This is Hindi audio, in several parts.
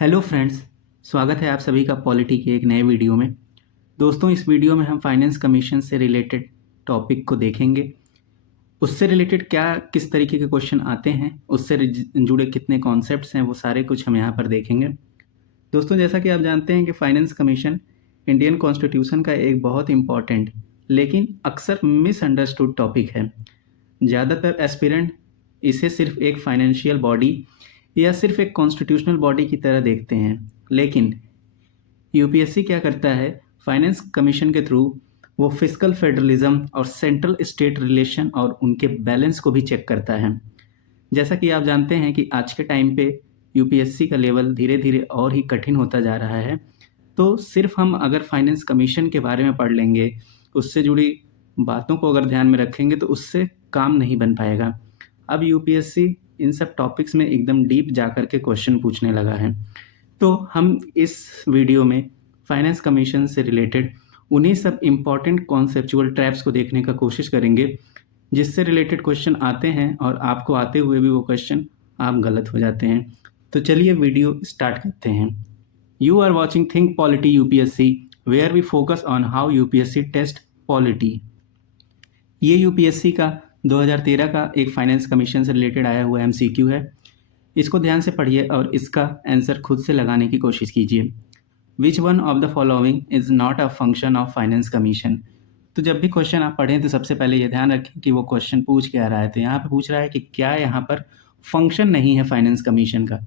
हेलो फ्रेंड्स, स्वागत है आप सभी का पॉलिटी के एक नए वीडियो में। दोस्तों, इस वीडियो में हम फाइनेंस कमीशन से रिलेटेड टॉपिक को देखेंगे। उससे रिलेटेड क्या किस तरीके के क्वेश्चन आते हैं, उससे जुड़े कितने कॉन्सेप्ट्स हैं, वो सारे कुछ हम यहाँ पर देखेंगे। दोस्तों, जैसा कि आप जानते हैं कि फाइनेंस कमीशन इंडियन कॉन्स्टिट्यूशन का एक बहुत इम्पॉर्टेंट लेकिन अक्सर मिसअंडरस्टूड टॉपिक है। ज़्यादातर एस्पिरेंट इसे सिर्फ एक फाइनेंशियल बॉडी या सिर्फ एक कॉन्स्टिट्यूशनल बॉडी की तरह देखते हैं, लेकिन यूपीएससी क्या करता है, फाइनेंस कमीशन के थ्रू वो फिस्कल फेडरलिज्म और सेंट्रल स्टेट रिलेशन और उनके बैलेंस को भी चेक करता है। जैसा कि आप जानते हैं कि आज के टाइम पे यूपीएससी का लेवल धीरे धीरे और ही कठिन होता जा रहा है। तो सिर्फ हम अगर फाइनेंस कमीशन के बारे में पढ़ लेंगे, उससे जुड़ी बातों को अगर ध्यान में रखेंगे तो उससे काम नहीं बन पाएगा। अब यूपीएससी इन सब टॉपिक्स में एकदम डीप जा कर के क्वेश्चन पूछने लगा है। तो हम इस वीडियो में फाइनेंस कमीशन से रिलेटेड उन्हीं सब इम्पॉर्टेंट कॉन्सेप्चुअल ट्रैप्स को देखने का कोशिश करेंगे जिससे रिलेटेड क्वेश्चन आते हैं और आपको आते हुए भी वो क्वेश्चन आप गलत हो जाते हैं। तो चलिए वीडियो स्टार्ट करते हैं। You are watching think polity UPSC, where we focus on how UPSC test polity. ये यूपीएससी का 2013 का एक फाइनेंस कमीशन से रिलेटेड आया हुआ एमसीक्यू है। इसको ध्यान से पढ़िए और इसका आंसर खुद से लगाने की कोशिश कीजिए। Which one of the following is not a function of finance commission. तो जब भी क्वेश्चन आप पढ़ें तो सबसे पहले ये ध्यान रखें कि वो क्वेश्चन पूछ क्या रहा है। तो यहाँ पे पूछ रहा है कि क्या यहाँ पर फंक्शन नहीं है फाइनेंस कमीशन का।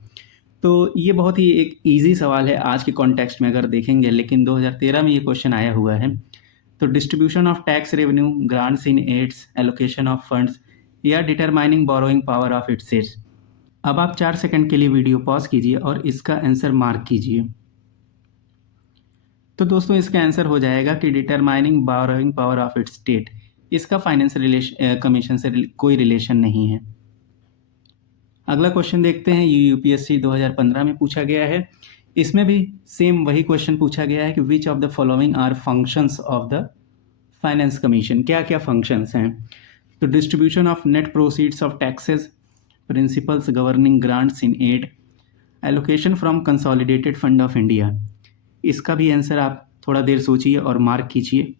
तो ये बहुत ही एक ईजी सवाल है आज के कॉन्टेक्स्ट में अगर देखेंगे, लेकिन 2013 में ये क्वेश्चन आया हुआ है। तो distribution of tax revenue, grants in aids, allocation of funds या determining borrowing power of its aids. अब आप 4 सेकंड के लिए वीडियो पॉज कीजिए और इसका आंसर मार्क कीजिए। तो दोस्तों, इसका आंसर हो जाएगा कि determining borrowing power of it's state. इसका फाइनेंस कमीशन से कोई रिलेशन नहीं है। अगला क्वेश्चन देखते हैं। ये यूपीएससी 2015 में पूछा गया है। इसमें भी सेम वही क्वेश्चन पूछा गया है कि which of the following are functions of the finance commission. क्या क्या फंक्शंस हैं? तो distribution of net proceeds of taxes, principles governing grants in aid, allocation from consolidated fund of India. इसका भी आंसर आप थोड़ा देर सोचिए और मार्क कीजिए।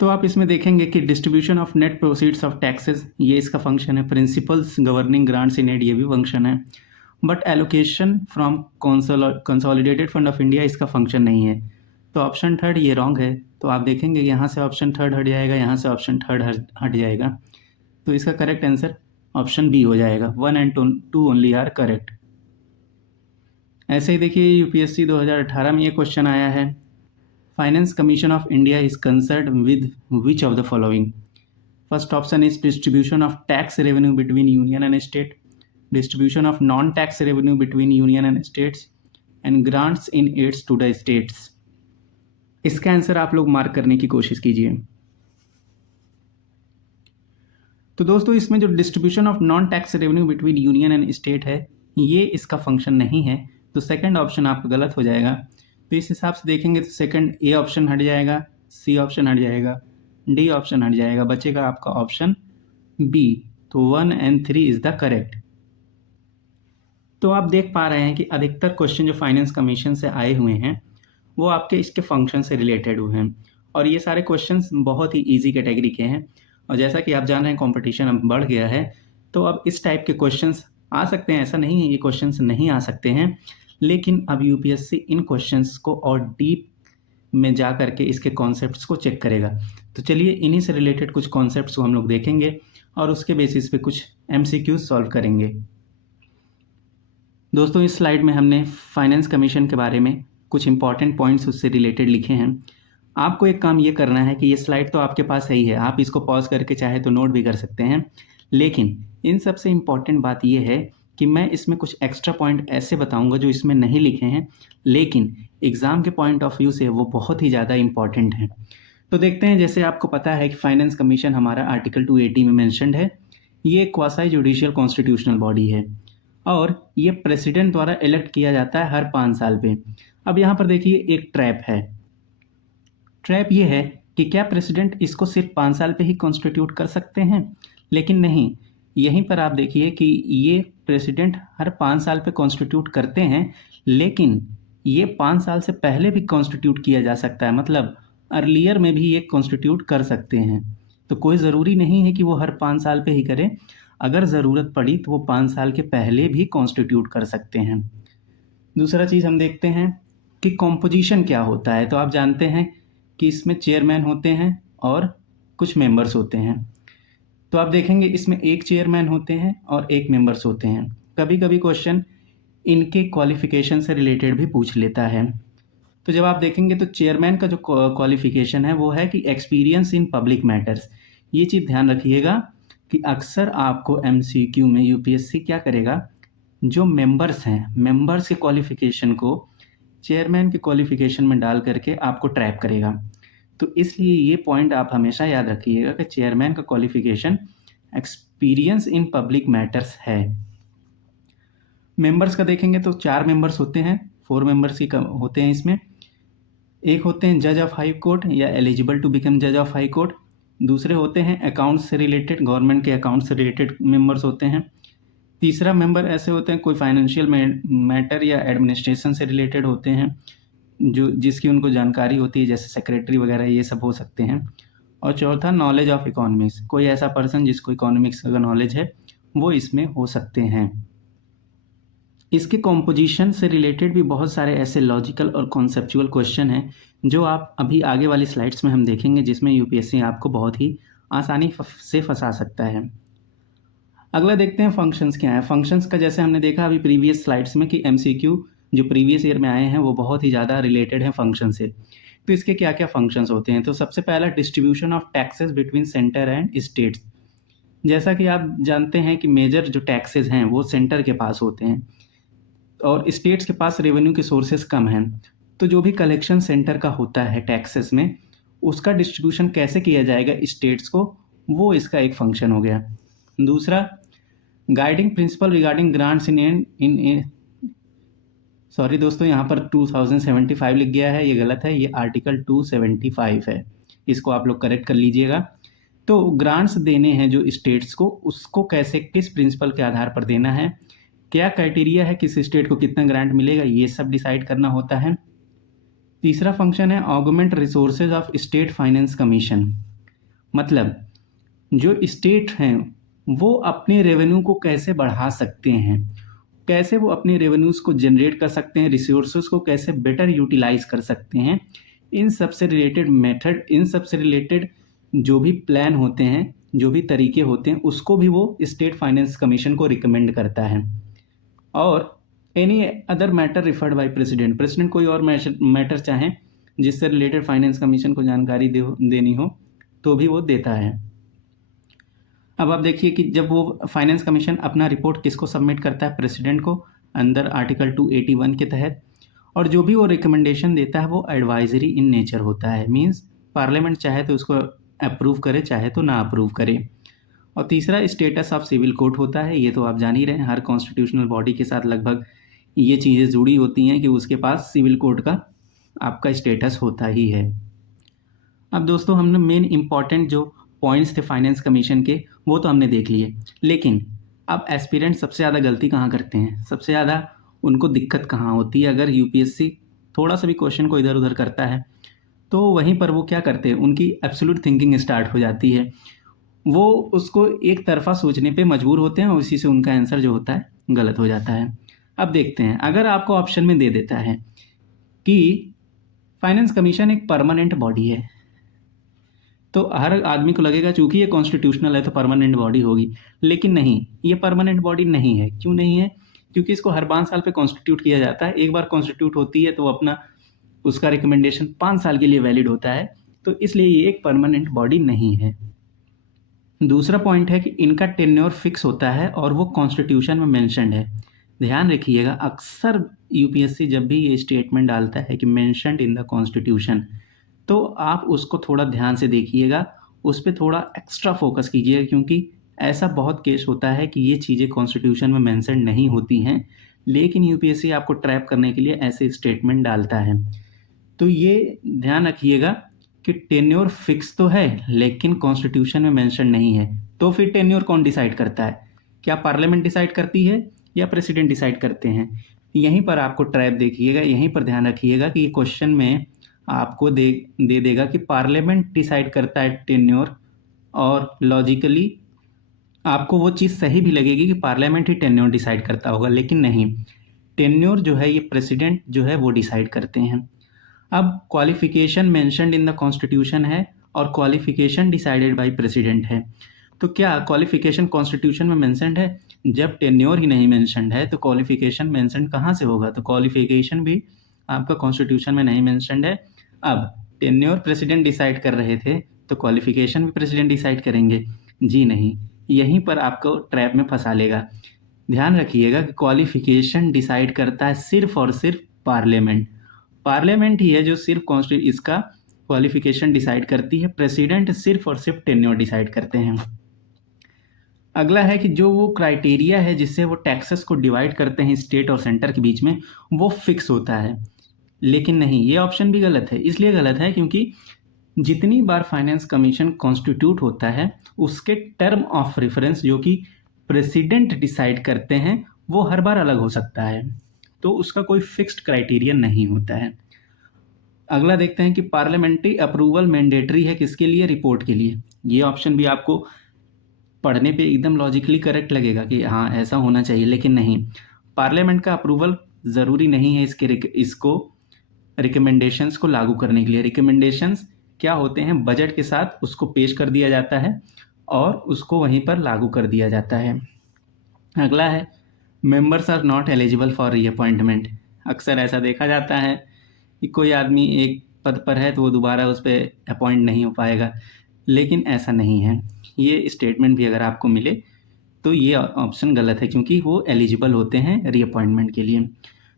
तो आप इसमें देखेंगे कि distribution of net proceeds of taxes ये इसका फंक्शन है, principles governing grants in add ये भी फंक्शन है, but allocation from consolidated fund of India इसका फंक्शन नहीं है। तो ऑप्शन थर्ड ये रॉन्ग है। तो आप देखेंगे यहाँ से ऑप्शन थर्ड हट जाएगा, यहाँ से ऑप्शन थर्ड हट जाएगा। तो इसका करेक्ट आंसर ऑप्शन बी हो जाएगा। 1 and 2 ओनली आर करेक्ट। ऐसे ही देखिए यूपीएससी 2018 में ये क्वेश्चन आया है। Finance commission of India is concerned with which of the following. First option is distribution of tax revenue between union and state, distribution of non tax revenue between union and states and grants in aids to the states. इसका आंसर आप लोग मार्क करने की कोशिश कीजिए। तो दोस्तों, इसमें जो distribution of non tax revenue between union and state है, ये इसका फंक्शन नहीं है। तो सेकंड ऑप्शन आपका गलत हो जाएगा। तो इस हिसाब से देखेंगे तो सेकंड ए ऑप्शन हट जाएगा, सी ऑप्शन हट जाएगा, डी ऑप्शन हट जाएगा, बचेगा आपका ऑप्शन बी। तो 1 and 3 इज द करेक्ट। तो आप देख पा रहे हैं कि अधिकतर क्वेश्चन जो फाइनेंस कमीशन से आए हुए हैं वो आपके इसके फंक्शन से रिलेटेड हुए हैं, और ये सारे क्वेश्चंस बहुत ही इजी कैटेगरी के हैं। और जैसा कि आप जान रहे हैं कंपटीशन अब बढ़ गया है, तो अब इस टाइप के क्वेश्चंस आ सकते हैं। ऐसा नहीं है ये क्वेश्चंस नहीं आ सकते हैं, लेकिन अब यूपीएससी इन क्वेश्चंस को और डीप में जा करके इसके कॉन्सेप्ट्स को चेक करेगा। तो चलिए इन्हीं से रिलेटेड कुछ कॉन्सेप्ट्स को हम लोग देखेंगे और उसके बेसिस पे कुछ एमसीक्यूज सॉल्व करेंगे। दोस्तों, इस स्लाइड में हमने फाइनेंस कमीशन के बारे में कुछ इंपॉर्टेंट पॉइंट्स उससे रिलेटेड लिखे हैं। आपको एक काम ये करना है कि ये स्लाइड तो आपके पास है ही है, आप इसको पॉज करके चाहे तो नोट भी कर सकते हैं, लेकिन इन सबसे इम्पॉर्टेंट बात ये है कि मैं इसमें कुछ एक्स्ट्रा पॉइंट ऐसे बताऊंगा जो इसमें नहीं लिखे हैं, लेकिन एग्ज़ाम के पॉइंट ऑफ व्यू से वो बहुत ही ज़्यादा इम्पॉर्टेंट हैं। तो देखते हैं। जैसे आपको पता है कि फाइनेंस कमीशन हमारा आर्टिकल 280 में मैंशनड है। ये क्वासी जुडिशियल कॉन्स्टिट्यूशनल बॉडी है और ये प्रेसिडेंट द्वारा इलेक्ट किया जाता है हर 5 साल पे। अब यहाँ पर देखिए एक ट्रैप है। ट्रैप ये है कि क्या प्रेसिडेंट इसको सिर्फ 5 साल पे ही कॉन्स्टिट्यूट कर सकते हैं? लेकिन नहीं, यहीं पर आप देखिए कि ये प्रेसिडेंट हर 5 साल पे कॉन्स्टिट्यूट करते हैं, लेकिन ये 5 साल से पहले भी कॉन्स्टिट्यूट किया जा सकता है, मतलब अर्लियर में भी ये कॉन्स्टिट्यूट कर सकते हैं। तो कोई ज़रूरी नहीं है कि वो हर 5 साल पे ही करें, अगर ज़रूरत पड़ी तो वो 5 साल के पहले भी कॉन्स्टिट्यूट कर सकते हैं। दूसरा चीज़ हम देखते हैं कि कॉम्पोजिशन क्या होता है। तो आप जानते हैं कि इसमें चेयरमैन होते हैं और कुछ मेंबर्स होते हैं। तो आप देखेंगे इसमें एक चेयरमैन होते हैं और एक मेंबर्स होते हैं। कभी कभी क्वेश्चन इनके क्वालिफिकेशन से रिलेटेड भी पूछ लेता है। तो जब आप देखेंगे तो चेयरमैन का जो क्वालिफिकेशन है वो है कि एक्सपीरियंस इन पब्लिक मैटर्स। ये चीज़ ध्यान रखिएगा कि अक्सर आपको एमसीक्यू में यूपीएससी क्या करेगा, जो मेंबर्स हैं, मेंबर्स के क्वालिफिकेशन को चेयरमैन के क्वालिफिकेशन में डाल करके आपको ट्रैप करेगा। तो इसलिए ये पॉइंट आप हमेशा याद रखिएगा कि चेयरमैन का qualification experience in public matters है। मेंबर्स का देखेंगे तो 4 मेंबर्स होते हैं, 4 मेंबर्स ही होते हैं इसमें। एक होते हैं जज ऑफ हाई कोर्ट या एलिजिबल टू बिकम जज ऑफ हाई कोर्ट। दूसरे होते हैं अकाउंट्स से रिलेटेड, गवर्नमेंट के अकाउंट्स से रिलेटेड मेंबर्स होते हैं। तीसरा मेंबर ऐसे होते हैं कोई फाइनेंशियल मैटर या एडमिनिस्ट्रेशन से रिलेटेड होते हैं, जो जिसकी उनको जानकारी होती है, जैसे सेक्रेटरी वगैरह ये सब हो सकते हैं। और चौथा नॉलेज ऑफ इकोनॉमिक्स, कोई ऐसा पर्सन जिसको इकोनॉमिक्स का नॉलेज है वो इसमें हो सकते हैं। इसके कॉम्पोजिशन से रिलेटेड भी बहुत सारे ऐसे लॉजिकल और कॉन्सेप्चुअल क्वेश्चन हैं जो आप अभी आगे वाली स्लाइड्स में हम देखेंगे, जिसमें यूपीएससी आपको बहुत ही आसानी से फंसा सकता है। अगला देखते हैं फंक्शंस क्या है। फंक्शंस का जैसे हमने देखा अभी प्रीवियस स्लाइड्स में कि एमसीक्यू जो प्रीवियस ईयर में आए हैं वो बहुत ही ज़्यादा रिलेटेड हैं फंक्शन से। तो इसके क्या क्या फंक्शंस होते हैं। तो सबसे पहला distribution of taxes between centre and states. जैसा कि आप जानते हैं कि मेजर जो टैक्सेस हैं वो सेंटर के पास होते हैं और स्टेट्स के पास रेवेन्यू के सोर्सेस कम हैं। तो जो भी कलेक्शन सेंटर का होता है टैक्सेस में, उसका डिस्ट्रीब्यूशन कैसे किया जाएगा स्टेट्स को, वो इसका एक फंक्शन हो गया। दूसरा गाइडिंग प्रिंसिपल रिगार्डिंग ग्रांट्स इन सॉरी दोस्तों, यहाँ पर 2075 लिख गया है, ये गलत है, ये आर्टिकल 275 है, इसको आप लोग करेक्ट कर लीजिएगा। तो ग्रांट्स देने हैं जो स्टेट्स को, उसको कैसे किस प्रिंसिपल के आधार पर देना है, क्या क्राइटेरिया है, किस स्टेट को कितना ग्रांट मिलेगा, ये सब डिसाइड करना होता है। तीसरा फंक्शन है augment resources of state finance commission. मतलब जो स्टेट हैं वो अपने रेवेन्यू को कैसे बढ़ा सकते हैं, कैसे वो अपने रेवेन्यूज़ को जनरेट कर सकते हैं, रिसोर्सेज को कैसे बेटर यूटिलाइज कर सकते हैं, इन सब से रिलेटेड मेथड, इन सब से रिलेटेड जो भी प्लान होते हैं, जो भी तरीके होते हैं, उसको भी वो स्टेट फाइनेंस कमीशन को रिकमेंड करता है। और any other matter referred by president, president कोई और मैटर चाहें जिससे रिलेटेड फाइनेंस कमीशन को जानकारी देनी हो तो भी वो देता है। अब आप देखिए कि जब वो फाइनेंस कमीशन अपना रिपोर्ट किसको सबमिट करता है, प्रेसिडेंट को, अंदर आर्टिकल 281 के तहत। और जो भी वो रिकमेंडेशन देता है वो एडवाइजरी इन नेचर होता है, मींस पार्लियामेंट चाहे तो उसको अप्रूव करे, चाहे तो ना अप्रूव करे। और तीसरा स्टेटस ऑफ सिविल कोर्ट होता है। ये तो आप जान ही रहे हैं, हर कॉन्स्टिट्यूशनल बॉडी के साथ लगभग ये चीज़ें जुड़ी होती हैं कि उसके पास सिविल कोर्ट का आपका स्टेटस होता ही है। अब दोस्तों हमने मेन इंपॉर्टेंट जो पॉइंट्स थे फाइनेंस कमीशन के वो तो हमने देख लिए, लेकिन अब एस्पिरेंट सबसे ज़्यादा गलती कहाँ करते हैं, सबसे ज़्यादा उनको दिक्कत कहाँ होती है। अगर यूपीएससी थोड़ा सा भी क्वेश्चन को इधर उधर करता है तो वहीं पर वो क्या करते हैं, उनकी एब्सोल्यूट थिंकिंग स्टार्ट हो जाती है, वो उसको एक तरफा सोचने पे मजबूर होते हैं और उसी से उनका आंसर जो होता है गलत हो जाता है। अब देखते हैं, अगर आपको ऑप्शन में दे देता है कि फाइनेंस कमीशन एक परमानेंट बॉडी है, तो हर आदमी को लगेगा चूंकि ये कॉन्स्टिट्यूशनल है तो परमानेंट बॉडी होगी, लेकिन नहीं, ये परमानेंट बॉडी नहीं है। क्यों नहीं है? क्योंकि इसको हर 5 साल पे कॉन्स्टिट्यूट किया जाता है। एक बार कॉन्स्टिट्यूट होती है तो अपना उसका रिकमेंडेशन 5 साल के लिए वैलिड होता है, तो इसलिए ये एक परमानेंट बॉडी नहीं है। दूसरा पॉइंट है कि इनका टेन्योर फिक्स होता है और वो कॉन्स्टिट्यूशन में मेंशन्ड है। ध्यान रखिएगा, अक्सर यूपीएससी जब भी ये स्टेटमेंट डालता है कि मेंशन्ड इन द कॉन्स्टिट्यूशन, तो आप उसको थोड़ा ध्यान से देखिएगा, उस पर थोड़ा एक्स्ट्रा फोकस कीजिएगा, क्योंकि ऐसा बहुत केस होता है कि ये चीज़ें कॉन्स्टिट्यूशन में मेंशन नहीं होती हैं, लेकिन यूपीएससी आपको ट्रैप करने के लिए ऐसे स्टेटमेंट डालता है। तो ये ध्यान रखिएगा कि टेन्योर फिक्स तो है लेकिन कॉन्स्टिट्यूशन में मेंशन नहीं है। तो फिर टेन्योर कौन डिसाइड करता है? क्या पार्लियामेंट डिसाइड करती है या प्रेसिडेंट डिसाइड करते हैं? यहीं पर आपको ट्रैप देखिएगा, यहीं पर ध्यान रखिएगा कि ये क्वेश्चन में आपको दे देगा कि पार्लियामेंट डिसाइड करता है टेन्योर, और लॉजिकली आपको वो चीज़ सही भी लगेगी कि पार्लियामेंट ही टेन्योर डिसाइड करता होगा, लेकिन नहीं, टेन्योर जो है ये प्रेसिडेंट जो है वो डिसाइड करते हैं। अब qualification mentioned in the constitution है और क्वालिफिकेशन डिसाइडेड बाय प्रेसिडेंट है। तो क्या क्वालिफिकेशन कॉन्स्टिट्यूशन में मेंशन्ड है? जब टेन्योर ही नहीं मेंशन्ड है तो क्वालिफिकेशन मेंशन्ड कहाँ से होगा? तो क्वालिफिकेशन भी आपका कॉन्स्टिट्यूशन में नहीं मेंशन्ड है। अब टेन्योर प्रेसिडेंट डिसाइड कर रहे थे तो क्वालिफिकेशन भी प्रेसिडेंट डिसाइड करेंगे? जी नहीं, यहीं पर आपको ट्रैप में फंसा लेगा। ध्यान रखिएगा कि क्वालिफिकेशन डिसाइड करता है सिर्फ और सिर्फ पार्लियामेंट। पार्लियामेंट ही है जो सिर्फ इसका क्वालिफिकेशन डिसाइड करती है, प्रेसिडेंट सिर्फ और सिर्फ टेन्योर डिसाइड करते हैं। अगला है कि जो वो क्राइटेरिया है जिससे वो टैक्सेस को डिवाइड करते हैं स्टेट और सेंटर के बीच में, वो फिक्स होता है। लेकिन नहीं, ये ऑप्शन भी गलत है। इसलिए गलत है क्योंकि जितनी बार फाइनेंस कमीशन कॉन्स्टिट्यूट होता है उसके टर्म ऑफ रेफरेंस जो कि प्रेसिडेंट डिसाइड करते हैं वो हर बार अलग हो सकता है, तो उसका कोई फिक्स्ड क्राइटेरिया नहीं होता है। अगला देखते हैं कि पार्लियामेंट्री अप्रूवल मैंडेटरी है किसके लिए? रिपोर्ट के लिए। ये ऑप्शन भी आपको पढ़ने पे एकदम लॉजिकली करेक्ट लगेगा कि हाँ ऐसा होना चाहिए, लेकिन नहीं, पार्लियामेंट का अप्रूवल ज़रूरी नहीं है इसको रिकमेंडेशंस को लागू करने के लिए। रिकमेंडेशंस क्या होते हैं? बजट के साथ उसको पेश कर दिया जाता है और उसको वहीं पर लागू कर दिया जाता है। अगला है members are not eligible for reappointment. अक्सर ऐसा देखा जाता है कि कोई आदमी एक पद पर है तो वो दोबारा उस पर अपॉइंट नहीं हो पाएगा, लेकिन ऐसा नहीं है। ये स्टेटमेंट भी अगर आपको मिले तो ये ऑप्शन गलत है क्योंकि वो एलिजिबल होते हैं रीअपॉइंटमेंट के लिए।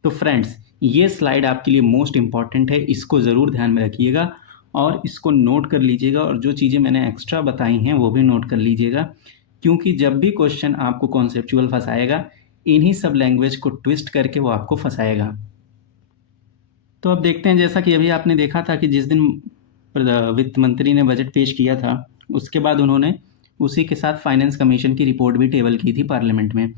तो फ्रेंड्स, ये स्लाइड आपके लिए मोस्ट इम्पॉर्टेंट है, इसको ज़रूर ध्यान में रखिएगा और इसको नोट कर लीजिएगा, और जो चीज़ें मैंने एक्स्ट्रा बताई हैं वो भी नोट कर लीजिएगा, क्योंकि जब भी क्वेश्चन आपको कॉन्सेप्चुअल फंसाएगा इन्हीं सब लैंग्वेज को ट्विस्ट करके वो आपको फंसाएगा। तो अब देखते हैं, जैसा कि अभी आपने देखा था कि जिस दिन वित्त मंत्री ने बजट पेश किया था उसके बाद उन्होंने उसी के साथ फाइनेंस कमीशन की रिपोर्ट भी टेबल की थी पार्लियामेंट में।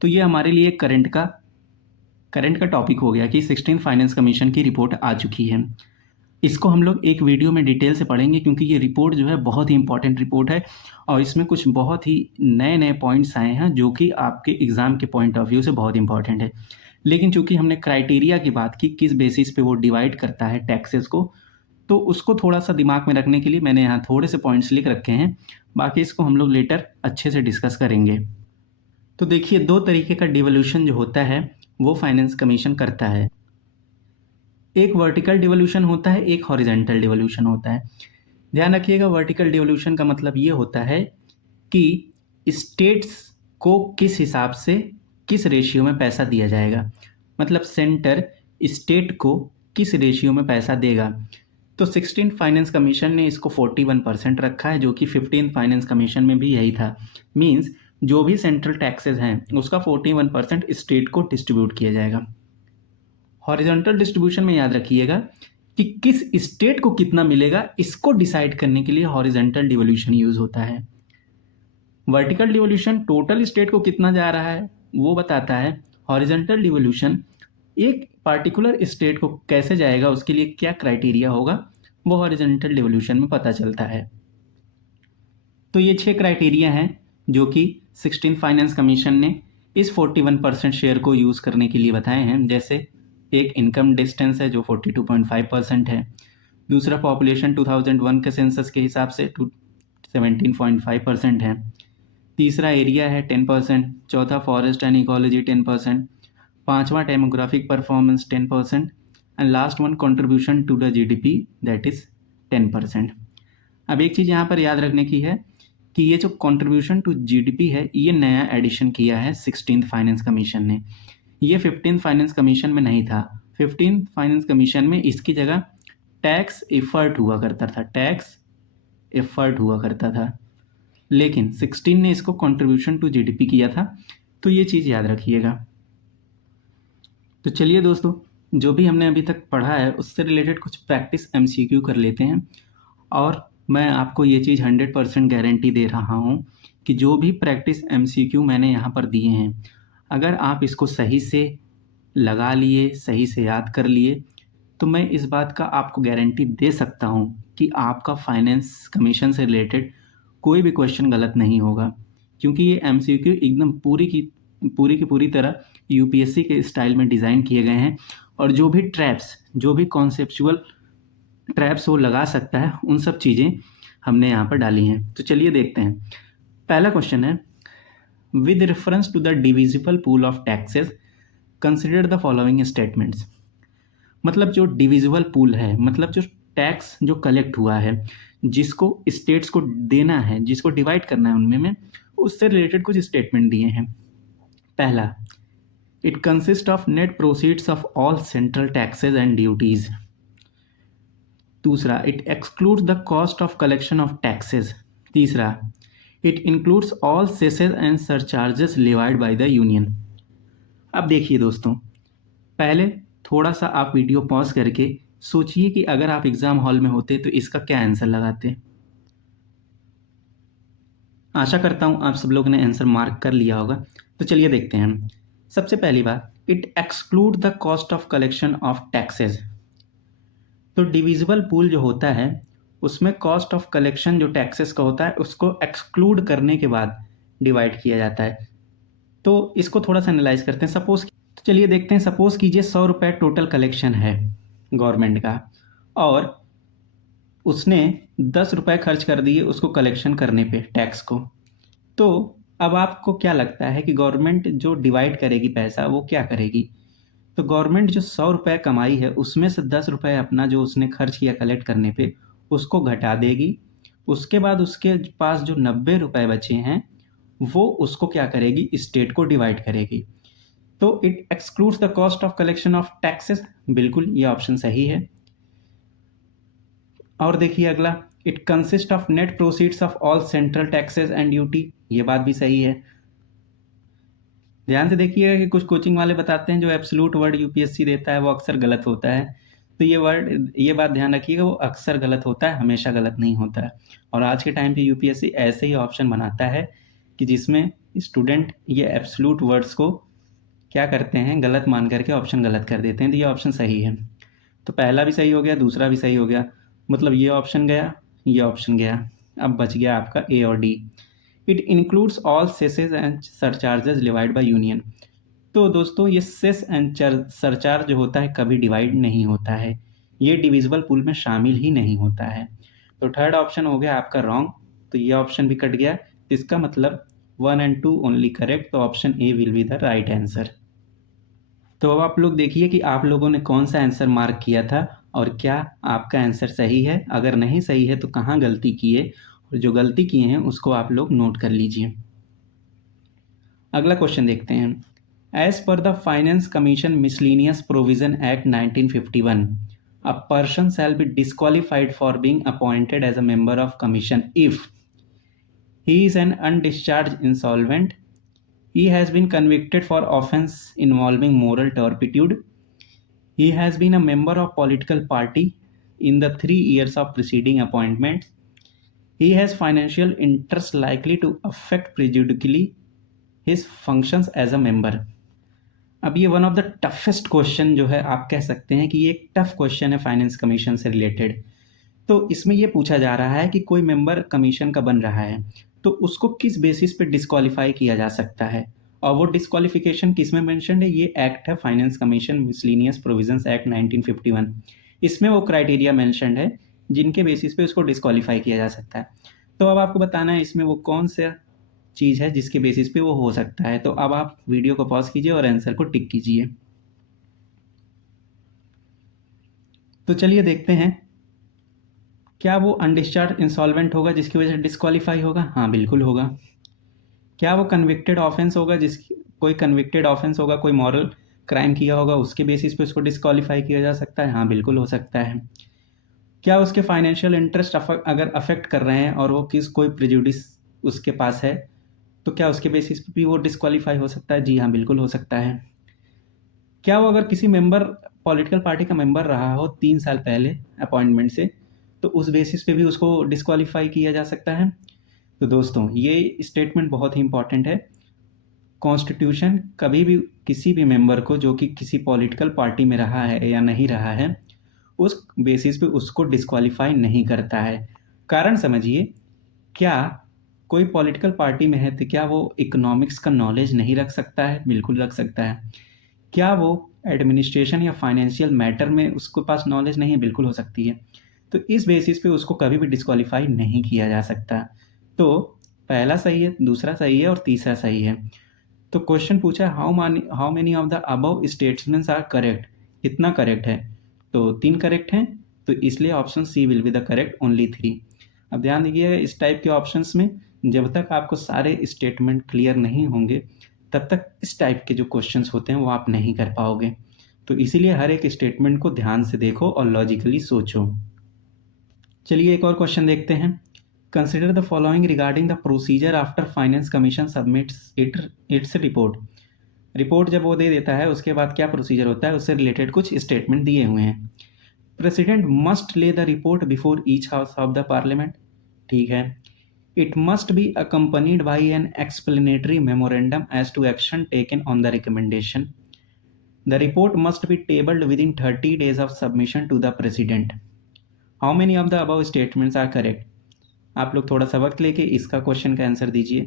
तो ये हमारे लिए करंट का टॉपिक हो गया कि 16th फाइनेंस कमीशन की रिपोर्ट आ चुकी है। इसको हम लोग एक वीडियो में डिटेल से पढ़ेंगे क्योंकि ये रिपोर्ट जो है बहुत ही इंपॉर्टेंट रिपोर्ट है और इसमें कुछ बहुत ही नए नए पॉइंट्स आए हैं जो कि आपके एग्ज़ाम के पॉइंट ऑफ व्यू से बहुत इंपॉर्टेंट है। लेकिन चूंकि हमने क्राइटेरिया की बात की, किस बेसिस पे वो डिवाइड करता है टैक्सेस को, तो उसको थोड़ा सा दिमाग में रखने के लिए मैंने यहाँ थोड़े से पॉइंट्स लिख रखे हैं। बाकी इसको हम लोग लेटर अच्छे से डिस्कस करेंगे। तो देखिए, दो तरीके का डिवोल्यूशन जो होता है वो फाइनेंस कमीशन करता है। एक वर्टिकल डिवोल्यूशन होता है, एक हॉरिजॉन्टल डिवोल्यूशन होता है। ध्यान रखिएगा, वर्टिकल डिवोल्यूशन का मतलब ये होता है कि स्टेट्स को किस हिसाब से किस रेशियो में पैसा दिया जाएगा, मतलब सेंटर स्टेट को किस रेशियो में पैसा देगा। तो 16th फाइनेंस कमीशन ने इसको 41% रखा है, जो कि 15th फाइनेंस कमीशन में भी यही था। मींस जो भी सेंट्रल टैक्सेस हैं उसका 41% स्टेट को डिस्ट्रीब्यूट किया जाएगा। हॉरिजॉन्टल डिस्ट्रीब्यूशन में याद रखिएगा कि किस स्टेट को कितना मिलेगा इसको डिसाइड करने के लिए हॉरिजॉन्टल डिवोल्यूशन यूज होता है। वर्टिकल डिवोल्यूशन टोटल स्टेट को कितना जा रहा है वो बताता है। हॉरिजॉन्टल डिवोल्यूशन एक पार्टिकुलर स्टेट को कैसे जाएगा, उसके लिए क्या क्राइटेरिया होगा, वो हॉरिजॉन्टल डिवोल्यूशन में पता चलता है। तो ये 6 क्राइटेरिया हैं जो कि 16th फाइनेंस कमीशन ने इस 41% शेयर को यूज़ करने के लिए बताए हैं। जैसे एक इनकम डिस्टेंस है जो 42.5% है, दूसरा पॉपुलेशन 2001 के सेंसस के हिसाब से 17.5% है, तीसरा एरिया है 10%, चौथा फॉरेस्ट एंड इकोलॉजी 10%, पांचवा demographic performance 10% and last one contribution to the GDP that is 10%। अब एक चीज़ यहाँ पर याद रखने की है कि ये जो कंट्रीब्यूशन टू जीडीपी है ये नया एडिशन किया है 16th फाइनेंस कमीशन ने। ये 15th फाइनेंस कमीशन में नहीं था। 15th फाइनेंस कमीशन में इसकी जगह टैक्स एफर्ट हुआ करता था, लेकिन 16 ने इसको कंट्रीब्यूशन टू जीडीपी किया था। तो ये चीज़ याद रखिएगा। तो चलिए दोस्तों, जो भी हमने अभी तक पढ़ा है उससे रिलेटेड कुछ प्रैक्टिस एमसीक्यू कर लेते हैं, और मैं आपको ये चीज़ 100% गारंटी दे रहा हूँ कि जो भी प्रैक्टिस MCQ मैंने यहाँ पर दिए हैं, अगर आप इसको सही से लगा लिए, सही से याद कर लिए, तो मैं इस बात का आपको गारंटी दे सकता हूँ कि आपका फाइनेंस कमीशन से रिलेटेड कोई भी क्वेश्चन गलत नहीं होगा, क्योंकि ये MCQ एकदम पूरी की पूरी तरह UPSC के स्टाइल में डिज़ाइन किए गए हैं, और जो भी ट्रैप्स, जो भी कॉन्सेप्चुअल ट्रैप्स वो लगा सकता है, उन सब चीज़ें हमने यहाँ पर डाली हैं। तो चलिए देखते हैं। पहला क्वेश्चन है, with reference to the divisible pool of taxes consider the following statements. मतलब जो डिविजिबल पूल है, मतलब जो टैक्स जो कलेक्ट हुआ है, जिसको स्टेट्स को देना है, जिसको डिवाइड करना है उनमें में, उससे रिलेटेड कुछ स्टेटमेंट दिए हैं। पहला, it consist of net proceeds of all central taxes and duties. दूसरा, it excludes the cost of collection of taxes. तीसरा, it includes all cesses and surcharges levied by the union. अब देखिए दोस्तों, पहले थोड़ा सा आप वीडियो पॉज करके सोचिए कि अगर आप एग्ज़ाम हॉल में होते तो इसका क्या आंसर लगाते। आशा करता हूँ आप सब लोगों ने आंसर मार्क कर लिया होगा। तो चलिए देखते हैं हम। सबसे पहली बात, it exclude the cost of collection of taxes. तो डिविजिबल पूल जो होता है, उसमें कॉस्ट ऑफ कलेक्शन जो टैक्सेस का होता है, उसको एक्सक्लूड करने के बाद डिवाइड किया जाता है। तो इसको थोड़ा सा एनालाइज करते हैं। सपोज, तो चलिए देखते हैं। सपोज कीजिए 100 रुपये टोटल कलेक्शन है गवर्नमेंट का, और उसने 10 रुपये खर्च कर दिए उसको कलेक्शन करने पे, टैक्स को। तो अब आपको क्या लगता है कि गवर्नमेंट जो डिवाइड करेगी पैसा, वो क्या करेगी? तो गवर्नमेंट जो 100 रुपये कमाई है, उसमें से 10 रुपये अपना जो उसने खर्च किया कलेक्ट करने पे, उसको घटा देगी। उसके बाद उसके पास जो 90 रुपये बचे हैं, वो उसको क्या करेगी? स्टेट को डिवाइड करेगी। तो it excludes the cost of collection of taxes. बिल्कुल, ये ऑप्शन सही है। और देखिए अगला, it consist of net proceeds of all central taxes and duty. ये बात भी सही है। ध्यान से देखिएगा कि कुछ कोचिंग वाले बताते हैं जो एब्सोल्यूट वर्ड UPSC देता है वो अक्सर गलत होता है। तो ये बात ध्यान रखिएगा, वो अक्सर गलत होता है, हमेशा गलत नहीं होता है। और आज के टाइम पे UPSC ऐसे ही ऑप्शन बनाता है कि जिसमें स्टूडेंट ये एब्सोल्यूट वर्ड्स को क्या करते हैं, गलत मान करके ऑप्शन गलत कर देते हैं। तो ये ऑप्शन सही है। तो पहला भी सही हो गया, दूसरा भी सही हो गया, मतलब ये ऑप्शन गया, ये ऑप्शन गया। अब बच गया आपका A और D। It includes all cesses and surcharges divide by union. तो दोस्तों, ये सेस एंड सरचार्ज जो होता है कभी डिवाइड नहीं होता है, ये डिविजिबल पूल में शामिल ही नहीं होता है। तो थर्ड ऑप्शन हो गया आपका रॉन्ग, तो ये ऑप्शन भी कट गया। इसका मतलब 1 and 2 ओनली करेक्ट, तो option A will be the right answer. तो अब आप लोग देखिए कि आप लोगों ने कौन सा आंसर मार्क किया था और क्या आपका आंसर सही है। अगर नहीं सही है तो कहाँ गलती किए, और जो गलती किए हैं उसको आप लोग नोट कर लीजिए। अगला क्वेश्चन देखते हैं। As per the finance commission miscellaneous provision act 1951, a person shall be disqualified for being appointed as a member of commission if he is an undischarged insolvent, he has been convicted for offense involving moral turpitude, he has been a member of political party in the 3 years of preceding appointments, he has financial interest likely to affect prejudicially his functions as a member। अब ये one of the toughest question जो है, आप कह सकते हैं कि ये एक टफ क्वेश्चन है फाइनेंस कमीशन से रिलेटेड। तो इसमें ये पूछा जा रहा है कि कोई मेंबर कमीशन का बन रहा है तो उसको किस बेसिस पे डिस्क्वालीफाई किया जा सकता है, और वो डिस्क्वालिफिकेशन किस में मेंशन्ड है? ये एक्ट है finance commission miscellaneous provisions act 1951। इसमें वो क्राइटेरिया मेंशन्ड है जिनके बेसिस पे उसको डिस्क्वालीफाई किया जा सकता है। तो अब आपको बताना है इसमें वो कौन सा चीज़ है जिसके बेसिस पे वो हो सकता है। तो अब आप वीडियो को पॉज कीजिए और आंसर को टिक कीजिए। तो चलिए देखते हैं, क्या वो अनडिस्चार्ज इंसॉल्वेंट होगा जिसकी वजह से डिस्क्वालीफाई होगा? हाँ बिल्कुल होगा। क्या वो कन्विक्टेड ऑफेंस होगा, कोई कन्विक्टेड ऑफेंस होगा, कोई मॉरल क्राइम किया होगा, उसके बेसिस पे उसको डिस्क्वालीफाई किया जा सकता है? हाँ बिल्कुल हो सकता है। क्या उसके फाइनेंशियल इंटरेस्ट अगर अफेक्ट कर रहे हैं और वो कोई प्रेजुडिस उसके पास है, तो क्या उसके बेसिस पे भी वो डिस्क्वालीफाई हो सकता है? जी हाँ बिल्कुल हो सकता है। क्या वो अगर किसी मेंबर पॉलिटिकल पार्टी का मेंबर रहा हो 3 साल पहले अपॉइंटमेंट से, तो उस बेसिस पे भी उसको डिस्क्वालीफाई किया जा सकता है? तो दोस्तों ये स्टेटमेंट बहुत ही इंपॉर्टेंट है। कॉन्स्टिट्यूशन कभी भी किसी भी मेंबर को जो कि किसी पॉलिटिकल पार्टी में रहा है या नहीं रहा है, उस बेसिस पे उसको डिस्क्वालीफाई नहीं करता है। कारण समझिए, क्या कोई पॉलिटिकल पार्टी में है तो क्या वो इकोनॉमिक्स का नॉलेज नहीं रख सकता है? बिल्कुल रख सकता है। क्या वो एडमिनिस्ट्रेशन या फाइनेंशियल मैटर में उसके पास नॉलेज नहीं है? बिल्कुल हो सकती है। तो इस बेसिस पे उसको कभी भी डिस्क्वालीफाई नहीं किया जा सकता। तो पहला सही है, दूसरा सही है और तीसरा सही है। तो क्वेश्चन पूछा है how many of the above statements are correct? कितना करेक्ट है? तो 3 करेक्ट हैं, तो इसलिए option C will be the correct, only 3। अब ध्यान दीजिएगा, इस टाइप के ऑप्शंस में जब तक आपको सारे स्टेटमेंट क्लियर नहीं होंगे तब तक इस टाइप के जो क्वेश्चंस होते हैं वो आप नहीं कर पाओगे। तो इसीलिए हर एक स्टेटमेंट को ध्यान से देखो और लॉजिकली सोचो। चलिए एक और क्वेश्चन देखते हैं। Consider the following regarding the procedure after finance commission submits its report. Report जब वो दे देता है उसके बाद क्या प्रोसीजर होता है, उससे रिलेटेड कुछ स्टेटमेंट दिए हुए हैं। प्रेसिडेंट मस्ट ले the report before each house of the parliament, ठीक है। It must B accompanied by an explanatory memorandum as to action taken on the recommendation. The report must be tabled within 30 days of submission to the president. How many of the above statements are correct? आप लोग थोड़ा सा वक्त लेके इसका क्वेश्चन का आंसर दीजिए।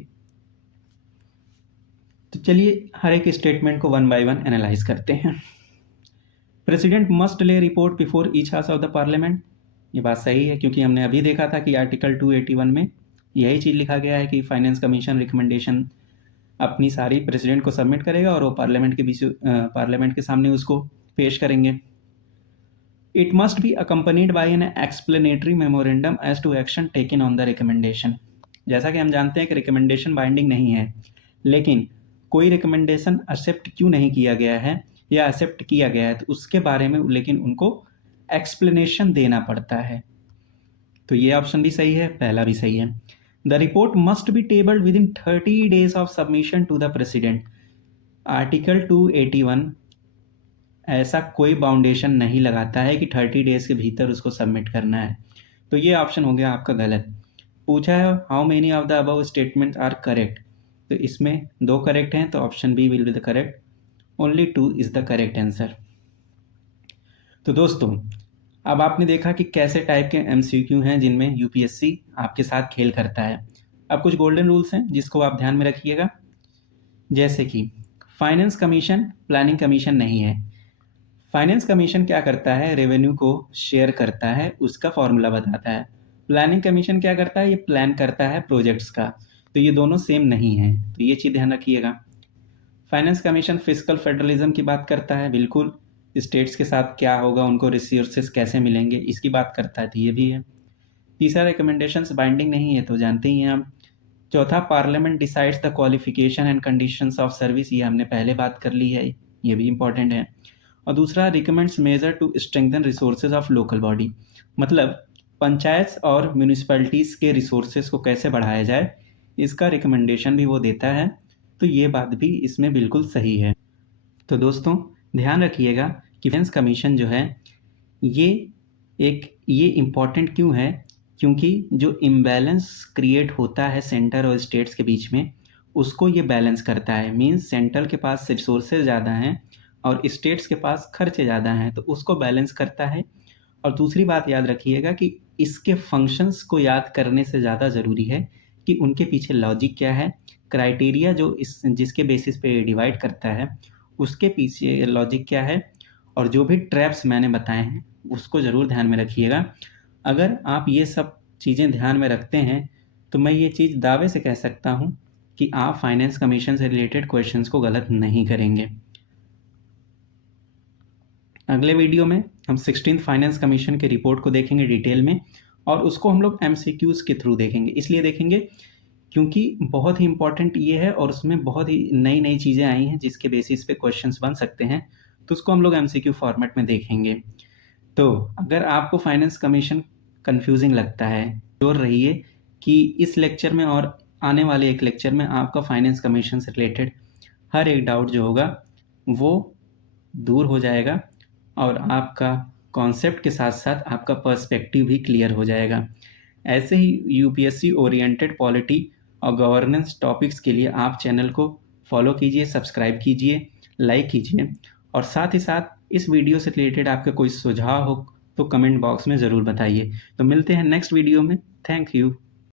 तो चलिए हर एक स्टेटमेंट को वन बाय वन एनालाइज करते हैं। प्रेसिडेंट मस्ट ले report before each house of the parliament, ये बात सही है क्योंकि हमने अभी देखा था कि आर्टिकल 281 में यही चीज़ लिखा गया है कि फाइनेंस कमीशन रिकमेंडेशन अपनी सारी प्रेसिडेंट को सबमिट करेगा और वो पार्लियामेंट के सामने उसको पेश करेंगे। It must be accompanied by an explanatory memorandum as to action taken on the recommendation. जैसा कि हम जानते हैं कि रिकमेंडेशन बाइंडिंग नहीं है, लेकिन कोई रिकमेंडेशन एक्सेप्ट क्यों नहीं किया गया है या एक्सेप्ट किया गया है तो उसके बारे में लेकिन उनको एक्सप्लेनेशन देना पड़ता है। तो ये ऑप्शन भी सही है, पहला भी सही है। The report must be tabled within 30 days of submission to the president. Article 281 ऐसा कोई बाउंडेशन नहीं लगाता है कि 30 डेज के भीतर उसको सबमिट करना है। तो ये ऑप्शन हो गया आपका गलत। पूछा है how many of the above statements are correct, तो इसमें 2 करेक्ट हैं, तो option B will be the correct, only 2 is the correct answer. तो दोस्तों अब आपने देखा कि कैसे टाइप के एमसीक्यू हैं जिनमें यूपीएससी आपके साथ खेल करता है। अब कुछ गोल्डन रूल्स हैं जिसको आप ध्यान में रखिएगा, जैसे कि फाइनेंस कमीशन प्लानिंग कमीशन नहीं है। फाइनेंस कमीशन क्या करता है, रेवेन्यू को शेयर करता है, उसका फॉर्मूला बताता है। प्लानिंग कमीशन क्या करता है, ये प्लान करता है प्रोजेक्ट्स का। तो ये दोनों सेम नहीं है, तो ये चीज़ ध्यान रखिएगा। फाइनेंस कमीशन फिस्कल फेडरलिज्म की बात करता है, बिल्कुल स्टेट्स के साथ क्या होगा, उनको रिसोर्सेस कैसे मिलेंगे, इसकी बात करता है, तो ये भी है। तीसरा रिकमेंडेशंस बाइंडिंग नहीं है, तो जानते ही हैं हम। चौथा parliament decides the qualification and conditions of service, ये हमने पहले बात कर ली है, ये भी इंपॉर्टेंट है। और दूसरा recommends measure to strengthen resources of local body, मतलब पंचायत और म्यूनिसिपैलिटीज़ के रिसोर्सेज को कैसे बढ़ाया जाए, इसका रिकमेंडेशन भी वो देता है। तो ये बात भी इसमें बिल्कुल सही है। तो दोस्तों ध्यान रखिएगा कि फाइनेंस कमीशन जो है ये इम्पॉर्टेंट क्यों है, क्योंकि जो इम्बैलेंस क्रिएट होता है सेंटर और स्टेट्स के बीच में उसको ये बैलेंस करता है। मीन्स सेंट्रल के पास रिसोर्सेज ज़्यादा हैं और स्टेट्स के पास खर्चे ज़्यादा हैं, तो उसको बैलेंस करता है। और दूसरी बात याद रखिएगा कि इसके फंक्शंस को याद करने से ज़्यादा ज़रूरी है कि उनके पीछे लॉजिक क्या है, क्राइटेरिया जो जिसके बेसिस पे डिवाइड करता है उसके पीछे लॉजिक क्या है, और जो भी ट्रैप्स मैंने बताए हैं उसको ज़रूर ध्यान में रखिएगा। अगर आप ये सब चीज़ें ध्यान में रखते हैं तो मैं ये चीज़ दावे से कह सकता हूँ कि आप फाइनेंस कमीशन से रिलेटेड क्वेश्चंस को गलत नहीं करेंगे। अगले वीडियो में हम 16th फाइनेंस कमीशन के रिपोर्ट को देखेंगे डिटेल में, और उसको हम लोग एमसीक्यूज़ के थ्रू देखेंगे। इसलिए देखेंगे क्योंकि बहुत ही इंपॉर्टेंट ये है और उसमें बहुत ही नई नई चीज़ें आई हैं जिसके बेसिस पे क्वेश्चंस बन सकते हैं, तो उसको हम लोग एमसीक्यू फॉर्मेट में देखेंगे। तो अगर आपको फाइनेंस कमीशन कंफ्यूजिंग लगता है, श्योर रहिए कि इस लेक्चर में और आने वाले एक लेक्चर में आपका फाइनेंस कमीशन से रिलेटेड हर एक डाउट जो होगा वो दूर हो जाएगा और आपका कॉन्सेप्ट के साथ साथ आपका पर्सपेक्टिव भी क्लियर हो जाएगा। ऐसे ही यूपीएससी ओरिएंटेड पॉलिटी और गवर्नेंस टॉपिक्स के लिए आप चैनल को फॉलो कीजिए, सब्सक्राइब कीजिए, लाइक कीजिए और साथ ही साथ इस वीडियो से रिलेटेड आपका कोई सुझाव हो तो कमेंट बॉक्स में ज़रूर बताइए। तो मिलते हैं नेक्स्ट वीडियो में। Thank you.